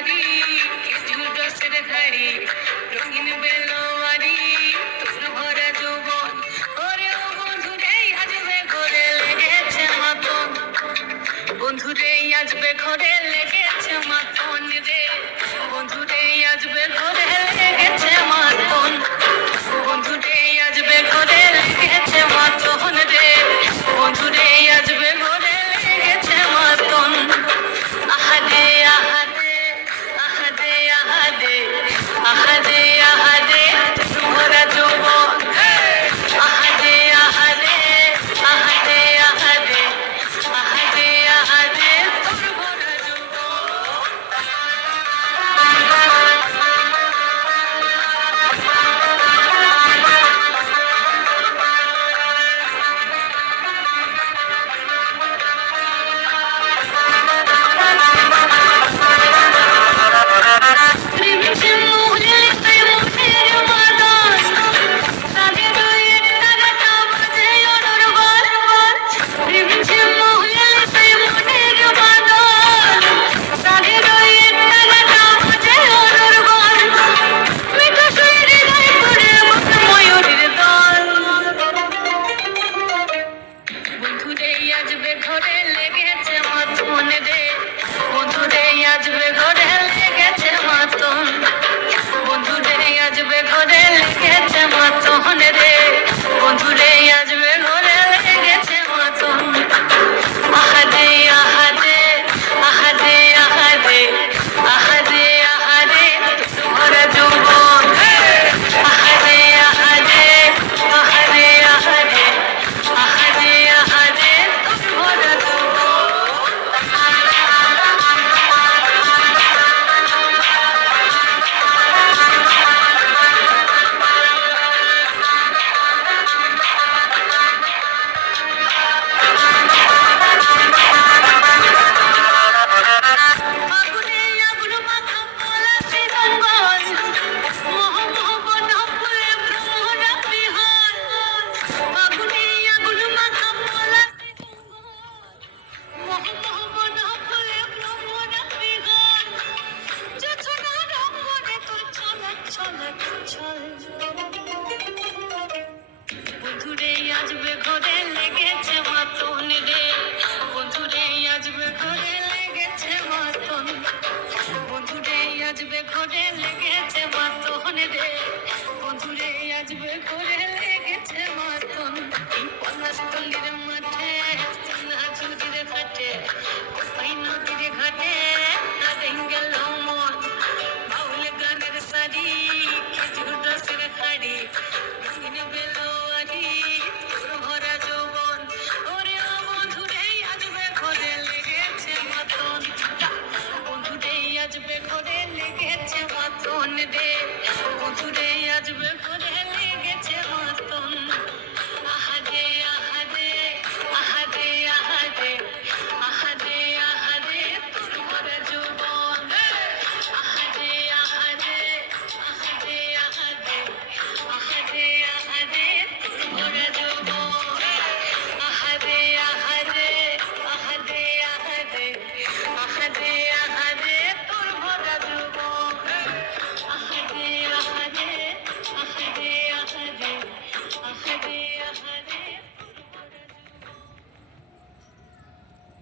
বাড়ি, খেজুর রসের ঘাড়ি, রঙিন বেলোয়ারি, তোর ভরা যৌবন। ওরে ও বন্ধুরে আসবে ঘরে লেগেছে মাতন, বন্ধুরে আসবে ঘরে লেগেছে মাতন রে, বন্ধুরে আসবে ঘরে লেগেছে মাতন, বন্ধুরে আসবে ঘরে লেগেছে মাতন রে, বন্ধুরে আসবে ঘরে লেগেছে মাতন। আহারে আহারে আহারে আহারে আহারে আহারে তোর ভরা যৌবন। আহারে আহারে আহারে আহারে আহারে আহারে তোর ভরা যৌবন। বন্ধুরে আসবে ঘরে লেগেছে মাতন রে, বন্ধুরে আসবে ঘরে লেগেছে মাতন, বন্ধুরে আসবে ঘরে লেগেছে মাতন রে, বন্ধুরে আসবে ঘরে লেগেছে মাতন। আহারে আহারে আহারে আহারে আহারে আহারে তোর ভরা যৌবন। আহারে আহারে আহারে আহারে আহারে আহারে তোর ভরা যৌবন। আগুনে আগুন মাখা পলাশি জঙ্গল, মোহ মোহ বন ফুলে ভ্রমরা বিহার। আগুনে আগুন মাখা পলাশি জঙ্গল, মোহ মোহ বন ফুলে ভ্রমরা বিহার। জোছনা রঙ্গনে তোর ছলক ছলক ছল, বন্ধুরে আসবে ঘরে লেগেছে মাতন রে, বন্ধুরে আসবে ঘরে লেগেছে মাতন, বন্ধুরে আসবে ঘরে লেগেছে মাতন রে, বন্ধুরে আসবে ঘরে